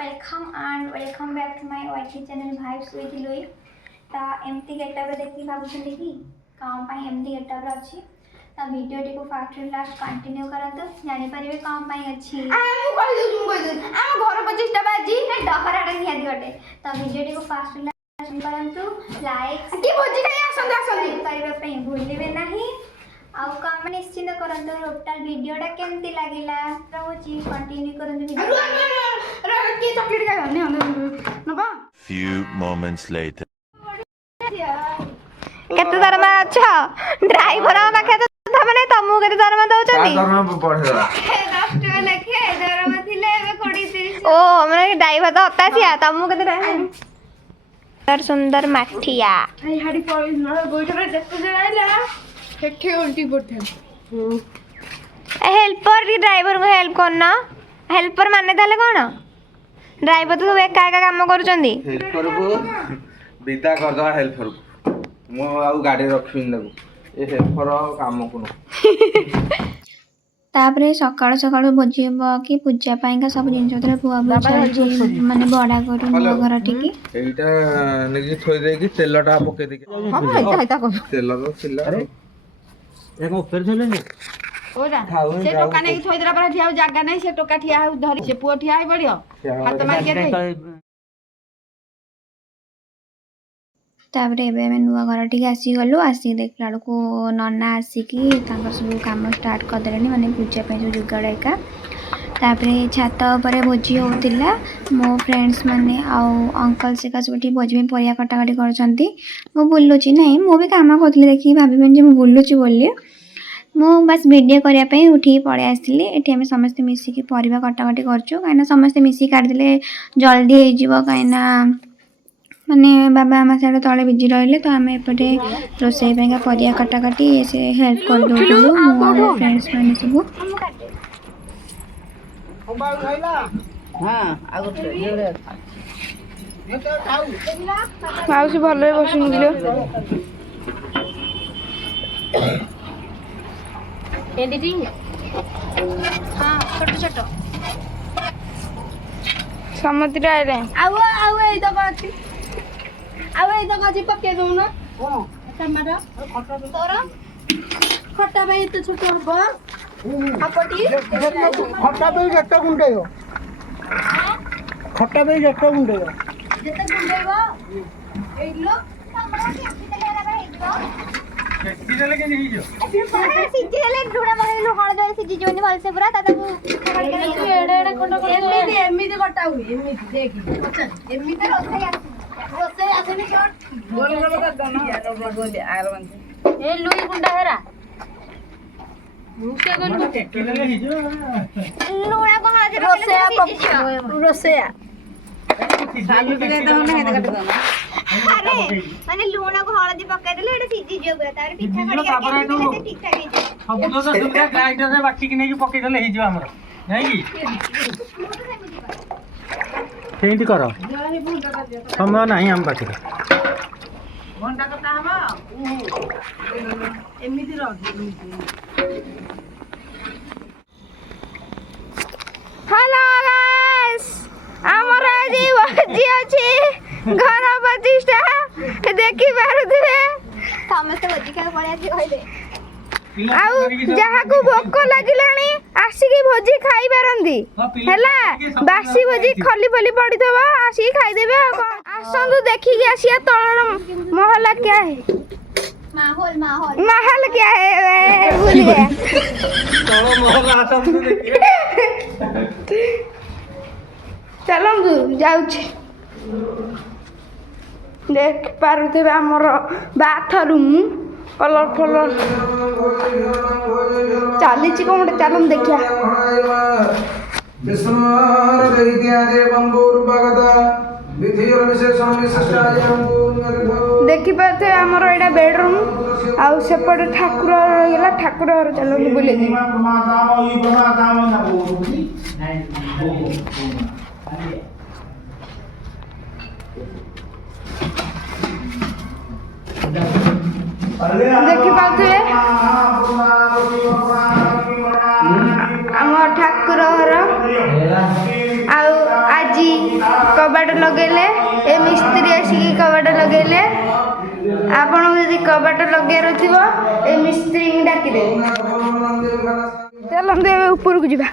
Welcome and welcome back to my YT channel vibes with Louie. तो एमती getup देखिए भावुଛନ୍ତି कि कौन पाई एमती गेटअप अच्छी तो वीडियो टी को फास्ट टू लास्ट कंटिन्यू करंतु जानि परिबे कौन पाई अच्छी मु कहि दउ हम घर 25 टा बाजी डहराटा निहाती गटे तो वीडियो टी को फास्ट टू लास्ट करंतु लाइक की भोजी खाई आसंदी करबा पई भूलिबे नाही आउ कम निश्चित करंतु टोटल वीडियोटा केमती लागिला रहउची कंटिन्यू करंतु वीडियो की चॉकलेट खाई नबा Few moments later. केते दरमा अच्छा ड्राइवर पाखे तो माने तमु केते दरमा दउचंदी दरमा पढेला 10 टका लेखे दरमा थिले एबे 20 30 ओ माने ड्राइवर तो अतासिया तमु केते सुंदर सुंदर माठिया आई हाडी पळी न गोइठरे देखते जळाइला हेठे उल्टी पडथे हेल्पर री ड्राइवर को हेल्प करना हेल्पर माने ताले कोन ड्राइवर तो सब एका एका काम करूचंदी हेल्पर को विदा कर दवा हेल्पर को मो आ गाडी रखिन लगु ए हेल्पर काम को तापरे सकाळ सकाळ भोजीबो कि पूजा पाइका सब जिंस उधर बुआ माने बडा करू घर ठिकी एटा नेगी थोइ दे कि तेलटा पके दे हम हैता को तेल रो सिला एक ऊपर चले ने ओरा से टोका नै थोइ दरा पर ठिया जागा नै से टोका ठिया धरि से पुओ ठिया है बडियो हाथ मार के दे तापरे एबे हमें नुआ घर टिके आसी गलु आसी देखला को नन्ना आसिकी तांकर सब काम स्टार्ट कर देलेनी माने पूजा पे जो जुगाड़ एका तापरे छात ऊपर भोजी होतिला मो फ्रेंड्स माने आउ अंकल से का सबठी भोजी में परिया कटाकटी करछंती मो बुल्लुची नहीं मो भी काम करथले देखि भाबिबेन जे मो बुल्लुची बोलिए मो बस वीडियो करिया पे उठी पळे आसिली एठी हम समस्त मिसी की परिवा कटाकटी करछु काइना समस्त मिसी काट दिले जल्दी हे जिवो काइना माने बाबा आमा साडे तळे बिजी रहले तो आमे एपटे रोसई पेगा परिया कटाकटी से हेल्प कर दोलु मो फ्रेंड्स माने सब हां आगो माउसी भले बसुन दिलो एडिटिंग हां छोटो छोटो समुद्र आइले आउ ए दबा अछि आउ ए दबा जी पके दउ न कोन टमाटर तोर खट्टा भाई तो छोट हबो आपटी खट्टा पे जट्टा गुंडेयो खट्टा पे जट्टा गुंडेयो जते गुंडेबो एइलो टमाटर के सितेला भाई दो सितेला के नहीं जो सितेले डुडा बगे लो हळ दे सिजी जोनी भलसे पूरा ताता को एडे एडे कोन एमिदी कटा हुई एमिदी देखि अच्छा एमिदी रोसे आसेनी शॉट बोल कर दना बोल आरवन ए लुई गुंडा हेरा मुसे गन लुणा को हळ दे रोसेया सालू के तो नहीं है कट दना अरे माने लुणा को हळदी पकाय देले एटा सिजी जो पूरा तार पिठा करी के ठीक ठाक हे सब तो सुनका ग्राइंडर से बाकी कि नहीं पके देले ही जो हमर नहीं की सेंट करो समय नहीं हम पाखे घंटा कटा हबा एमिदी रख हेलो गाइस हमर जी भजी अछि घर प्रतिष्ठा देखि पारुथिबे समस्त भजी खाय पड़े अछि कहले आउ जहा को भोक लागिलानी आसी भोजी खाई पारंदी हैला बासी भोजी खली फली पड़ी थबा आसी खाई देबे आसंतु देखि के आसिया तळर महला क्या है महल क्या है भूल गया तळो महल आसम देखिए चलो जाउछि देख पारुथिबे हमर बाथरूम कलरफुल चली कौन चल देखिया देखी पारे आमर यहाँ बेडरूम आउ सेपटे ठाकुर रहीगला ठाकुर घर चलो बुले देखी पारे आम ठाकुर घर आज कबाट लगेले ए मिस्त्री आसिक कबाट लगेले आपण यदि कबाट लगे थी ए मिस्त्री डाकिदे चलते ऊपर को जा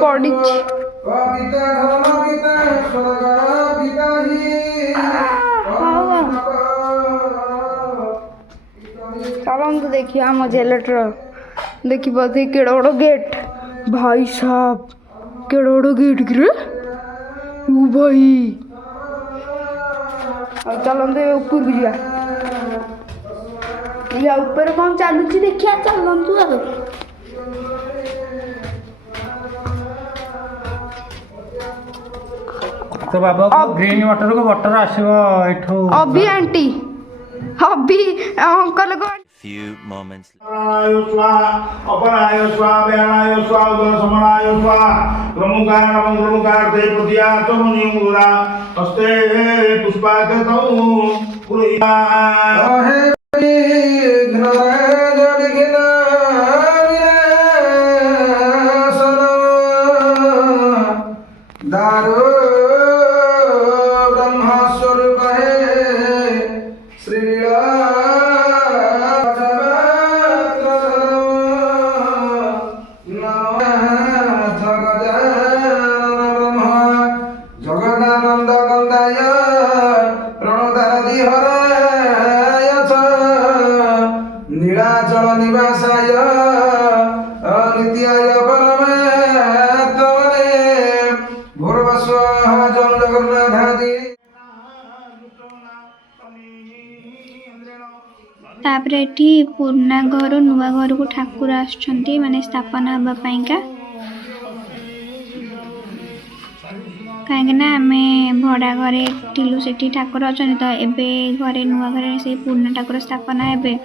पड़ी चलते देखिए आम जेलटर देखी पाते केड़ बड़ गेट भाई साहब केड़ बड़ गेट गिरे भाई चलते ऊपर को जा ऊपर कौन चलुच देखिया चलतु आगे तो बाबा ग्रीन वाटर को वाटर आसीबो एठो अभी आंटी अभी अंकल को Few moments. अपराय स्वाहा व्यानाय स्वाहा उदरसमनाय स्वाहा प्रमुखाय नमः प्रमुखार्थे प्रतियातमुनिमुरा हस्ते पुष्पाकतौ पुरया नीलाचल निवासाय नित्याय परमात्मने भूर्भुवस्वः जं जगन्नाथादि तापरे एठी पुराना घर नुआ घर को ठाकुर आछंती माने स्थापना हबा पाइका कहीं आम भड़ा घरे थिलु से ठाकुर अच्छा तो एबे घरे नुआ घरे से पुराना ठाकुर स्थापना हे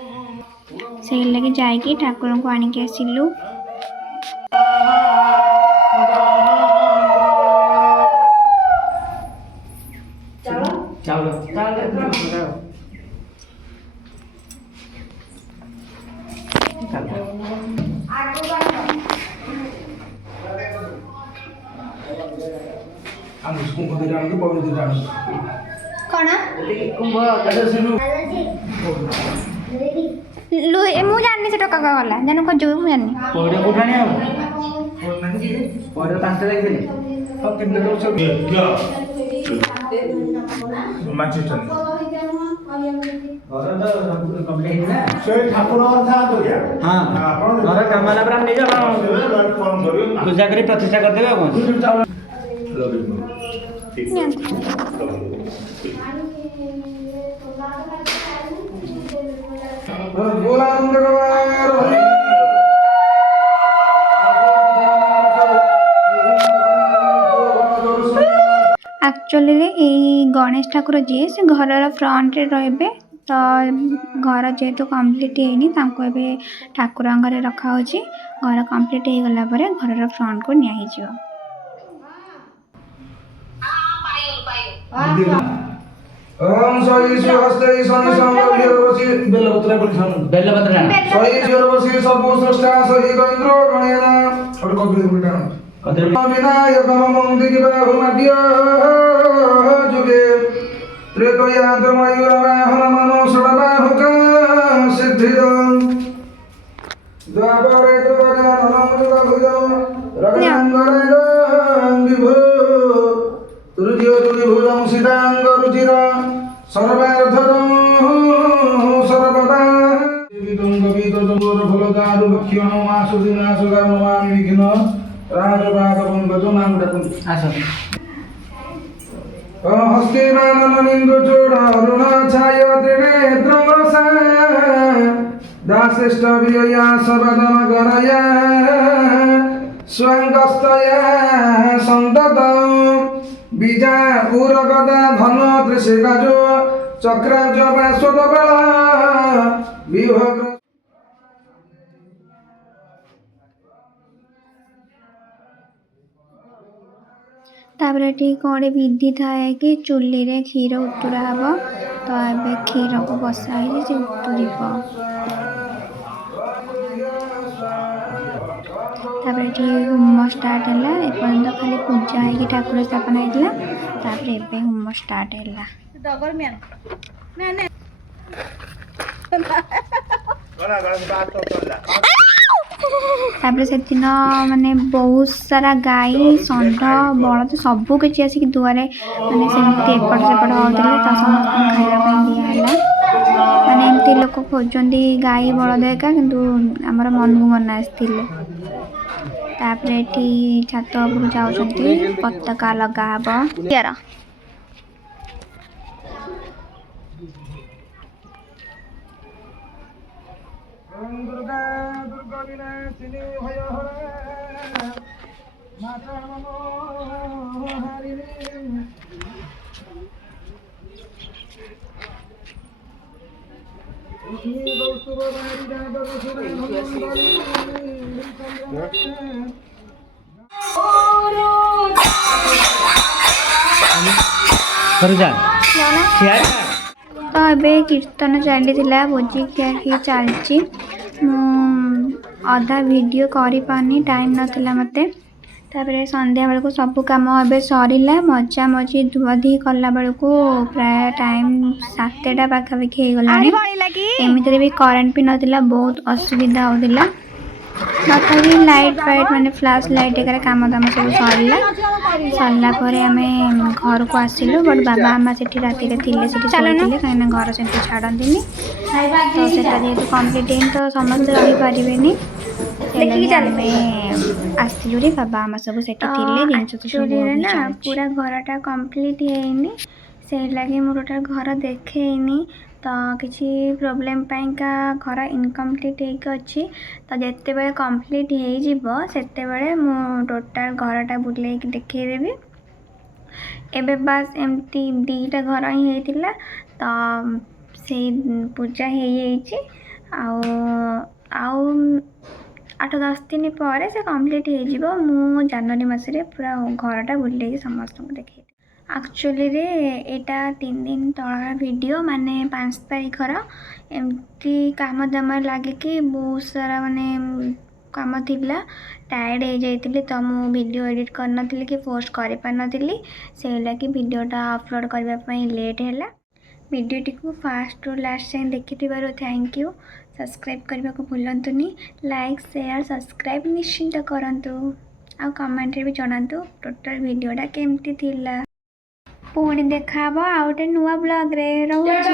से लगे जाइए ठाकुर को आनिक आसिलु हम इसको को दे आने पवित्र दे आने कणा कुंभ कैसे सिलु लु मु जानि से टका गला जानु खोजु मु जानि पौड़े उठाने आओ पौड़े तांते देखले अब तीन दिन सब क्या मैनचेस्टर से ठाकुर था तो क्या हां घर कामला पर नहीं जा फोन करियो पूजा करी प्रतिष्ठा कर देबे कोन एक्चुअली गणेश ठाकुर जी से घर फ्रंट रे रहे तो घर जेहेतु कम्प्लीट होनी ठाकुर घरे रखा होची घर कम्प्लीट हो गला पर घर फ्रंट को निया ओम सई श्री हस्ते शनि संवरसी बेलपत्र बोली सुन बेलपत्र सई श्रीवरसी सब सृष्टा सही इंद्र गणेन और कपिल उल्टा विनायक मंदिर की बाहु मध्य जुगे त्रेतयान्त मयूर वाहन मनो षडबाहुक सिद्धिदं द्वापरे तु गजाननं भुजं रघुनाथं विभो तुर्यो तुर्भुजं सीतांग रुचिर सर्वार्थदं सर्वदा विदं कवितं मोर फलदारु भक्ष्यं आसुदिनासुगां नमामि विघ्न राजपादं गजो नाम डाकुं आसो हस्ते माननिन्दु चूड़ अरुण छाय त्रिनेत्रं रसा दासिष्ठ विजया सबदन गरया स्वंगस्तया सन्ततं बीजा उरगदा धन त्रिशिगजो चक्राज पार्श्वदबल विभग तापर ये कौन विधि थाए कि चुली रे क्षीर उतुरा हम तो ए क्षीर को बसाई से उतुर तापर होम स्टार्ट है एपर्तंत खाली पूजा है ठाकुर स्थापना होता होम स्टार्ट है तापर से दिन माने बहुत सारा गाई षंढ बलद सबू किसी आसिक दुआरे माने सेमती एपट सेपट होते तो समस्त खाया दिहला माने एमती लोक खोजती गाई बलद एका किंतु आमर मन को मन आसते तापर ये छात उपरू जाऊँ पताका लगा हम यार दुर्गा दुर्गा विनाशिनी भय हरे माता नमो हरिणी तो ये कीर्तन चली भोजी खिया चलती अधा वीडियो करी पानी टाइम नाला मते तापर संध्या बेलू सब कम ए सरला मजा मजी धुआधी कला बेलू प्राय टाइम 7टा पाखापाखि हो गला एमती भी करेन्ट भी नाला बहुत असुविधा होता तथा लाइट फाइट माने फ्लैश लाइट एगार कम दाम सब सरला सरलापर आम घर को आसिलु बट बाबा आमा से राति कहीं घर से छाड़ती तो जेहतु कम्प्लीट तो समस्त रही पारे आसलु रे बाबा आमा सब जिन पूरा घरटा कम्प्लीट है से लगे मोर टोटाल घर देखेनी तो किसी प्रोब्लेम पाइंका घर इनकम्प्लीट होगी तो जिते बड़े कम्प्लीट होते मु टोटाल घरटा बुले देखदेवी एवं बास एमती 2टा घर ही होता तो से पूजा हो 8-10 दिन पर से कम्प्लीट हो मु जनवरी मसरे पूरा घरटा बुले समस्त देखे एक्चुअली रे एटा 3 दिन तलार वीडियो माने 5 तारीखर एमती काम दाम लगे कि बहुत सारा माने काम थिला टायर्ड हो जाइए तो मु वीडियो एडिट करना कि पोस्ट कर पारि से लगी वीडियोटा अपलोड करने लेट है वीडियोटी को फास्ट रू लास्ट जाए देखि थैंक यू सब्सक्राइब करने को भूलतुनि लाइक शेयर सब्सक्राइब निश्चिंत करूँ आ कमेंट भी जनातु टोटल वीडियोटा केमती थिला पुणी देखा आउ गोटे नुआ ब्लॉग रे रहूची।